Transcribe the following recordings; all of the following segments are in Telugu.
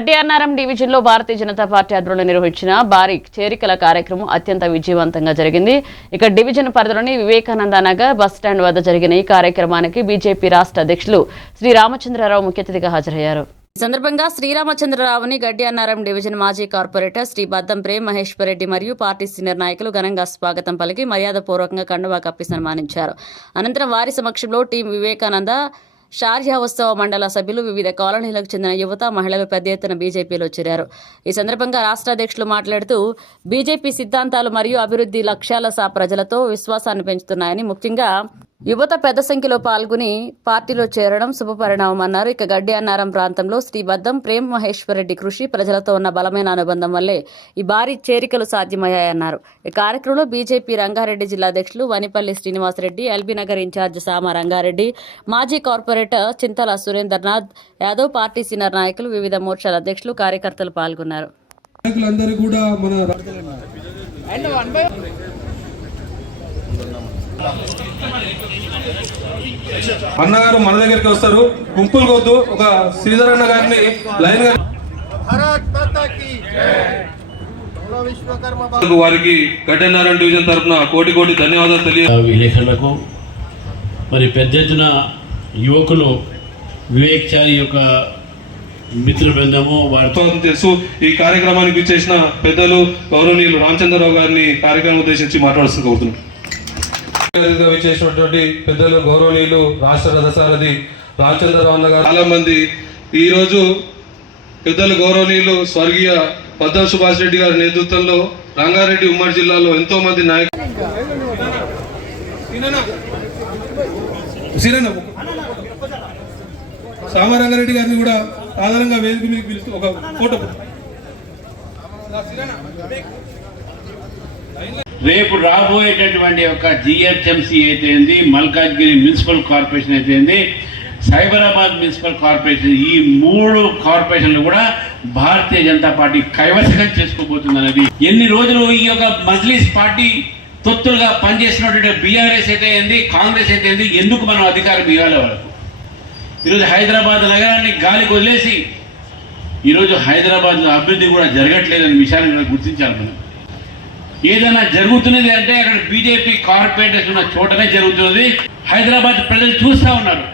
గడ్డి అన్నారం డివిజన్ లో భారతీయ జనతా పార్టీ ఆధ్వర్యంలో నిర్వహించిన భారీ చేరికల కార్యక్రమం అత్యంత విజయవంతంగా జరిగింది. ఇక డివిజన్ పరిధిలోని వివేకానంద నగర్ బస్ స్టాండ్ వద్ద జరిగిన ఈ కార్యక్రమానికి బీజేపీ రాష్ట్ర అధ్యక్షులు శ్రీ రామచంద్రరావు ముఖ్య అతిథిగా హాజరయ్యారు. ఈ సందర్భంగా శ్రీరామచంద్రరావుని గడ్డి అన్నారం డివిజన్ మాజీ కార్పొరేటర్ శ్రీ బద్దం ప్రేమ్ మహేశ్వర్ రెడ్డి మరియు పార్టీ సీనియర్ నాయకులు ఘనంగా స్వాగతం పలికి మర్యాదపూర్వకంగా కండువా కప్పి సన్మానించారు. అనంతరం వారి సమక్షంలో టీం వివేకానంద షార్జా ఉత్సవ మండల సభ్యులు, వివిధ కాలనీలకు చెందిన యువత, మహిళలు పెద్ద ఎత్తున బీజేపీలో చేరారు. ఈ సందర్భంగా రాష్ట్ర అధ్యక్షులు మాట్లాడుతూ బీజేపీ సిద్ధాంతాలు మరియు అభివృద్ధి లక్ష్యాల ప్రజలతో విశ్వాసాన్ని పెంచుతున్నాయని, ముఖ్యంగా యువత పెద్ద సంఖ్యలో పాల్గొని పార్టీలో చేరడం శుభపరిణామమన్నారు. ఇక గడ్డి అన్నారం ప్రాంతంలో శ్రీ బద్దం ప్రేమ్ మహేశ్వర్ రెడ్డి కృషి, ప్రజలతో ఉన్న బలమైన అనుబంధం వల్లే ఈ భారీ చేరికలు సాధ్యమయ్యాయన్నారు. ఈ కార్యక్రమంలో బీజేపీ రంగారెడ్డి జిల్లా అధ్యక్షులు వనిపల్లి శ్రీనివాసరెడ్డి, ఎల్బీ నగర్ ఇన్ఛార్జ్ సామ రంగారెడ్డి, మాజీ కార్పొరేటర్ చింతల సురేంద్రనాథ్ యాదవ్, పార్టీ సీనియర్ నాయకులు, వివిధ మోర్చాల అధ్యక్షులు, కార్యకర్తలు పాల్గొన్నారు. అన్నగారు మన దగ్గరికి వస్తారు, గుంపులు కొద్దు ఒక శ్రీధర్ అన్న గారిని లైన్ గా వారికి గడ్డన్నారం డివిజన్ తరఫున కోటి కోటి ధన్యవాదాలు విలేకరులకు, మరి పెద్ద ఎత్తున యువకులు వివేక్ చారి యొక్క మిత్ర బృందము వారితో తెలుసు. ఈ కార్యక్రమానికి ఇచ్చేసిన పెద్దలు గౌరవనీయులు రామచంద్రరావు గారిని కార్యక్రమం ఉద్దేశించి మాట్లాడుతూ కోరుతున్నాను. విచ్చేసినటువంటి పెద్దలు గౌరవనీయులు రాష్ట్ర రథసారథి రామచంద్రరావు అన్న గారు, చాలా మంది ఈ రోజు పెద్దలు గౌరవనీయులు స్వర్గీయ పద్దం సుభాష్ రెడ్డి గారి నేతృత్వంలో రంగారెడ్డి ఉమ్మడి జిల్లాలో ఎంతో మంది నాయకులు సామారంగారెడ్డి గారిని కూడా సాధారణంగా వేదిక మీద పిలుస్తూ ఒక ఫోటో. రేపు రాబోయేటటువంటి ఒక జిహెచ్ఎంసీ అయితేంది, మల్కాజ్గిరి మున్సిపల్ కార్పొరేషన్ అయితేంది, సైబరాబాద్ మున్సిపల్ కార్పొరేషన్, ఈ 3 కార్పొరేషన్లు కూడా భారతీయ జనతా పార్టీ కైవసం చేసుకోబోతుందన్నది. ఎన్ని రోజులు ఈ యొక్క మజ్లిస్ పార్టీ తొత్తులుగా పనిచేసినటువంటి బీఆర్ఎస్ అయితే ఏంది, కాంగ్రెస్ అయితే ఏంది, ఎందుకు మనం అధికారం ఇవ్వాలి వాళ్ళకు? ఈరోజు హైదరాబాద్ నగరాన్ని గాలికి వదిలేసి ఈరోజు హైదరాబాద్లో అభివృద్ధి కూడా జరగట్లేదనే విషయాన్ని కూడా గుర్తించాలి. మనం ఏదైనా జరుగుతున్నది అంటే అక్కడ బీజేపీ కార్పొరేటర్స్ ఉన్న చోటనే జరుగుతున్నది. హైదరాబాద్ ప్రజలు చూస్తూ ఉన్నారు.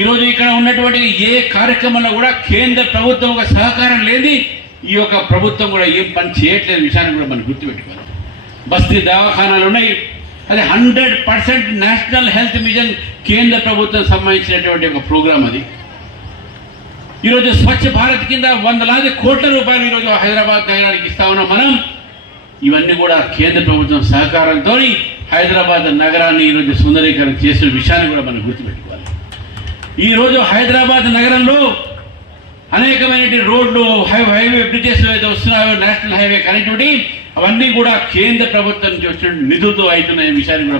ఈరోజు ఇక్కడ ఉన్నటువంటి ఏ కార్యక్రమంలో కూడా కేంద్ర ప్రభుత్వం ఒక సహకారం లేని ఈ యొక్క ప్రభుత్వం కూడా ఏం పని చేయట్లేదు విషయాన్ని కూడా మనం గుర్తుపెట్టుకోవాలి. బస్తీ దవాఖానాలు ఉన్నాయి, అది 100% నేషనల్ హెల్త్ మిషన్ కేంద్ర ప్రభుత్వం సంబంధించినటువంటి ఒక ప్రోగ్రాం. అది ఈరోజు స్వచ్ఛ భారత్ కింద 100,000 కోట్ల రూపాయలు ఈరోజు హైదరాబాద్ నగరానికి ఇస్తా ఉన్నాం మనం. ఇవన్నీ కూడా కేంద్ర ప్రభుత్వం సహకారంతో హైదరాబాద్ నగరాన్ని ఈరోజు సుందరీకరణ చేసిన విషయాన్ని కూడా మనం గుర్తుపెట్టుకోవాలి. ఈరోజు హైదరాబాద్ నగరంలో అనేకమైన రోడ్లు, హైవే బ్రిడ్జెస్ ఏదైతే వస్తున్నాయో, నేషనల్ హైవే కనెక్టివిటీ, అవన్నీ కూడా కేంద్ర ప్రభుత్వం నుంచి వచ్చిన నిధులతో అవుతున్న విషయాన్ని కూడా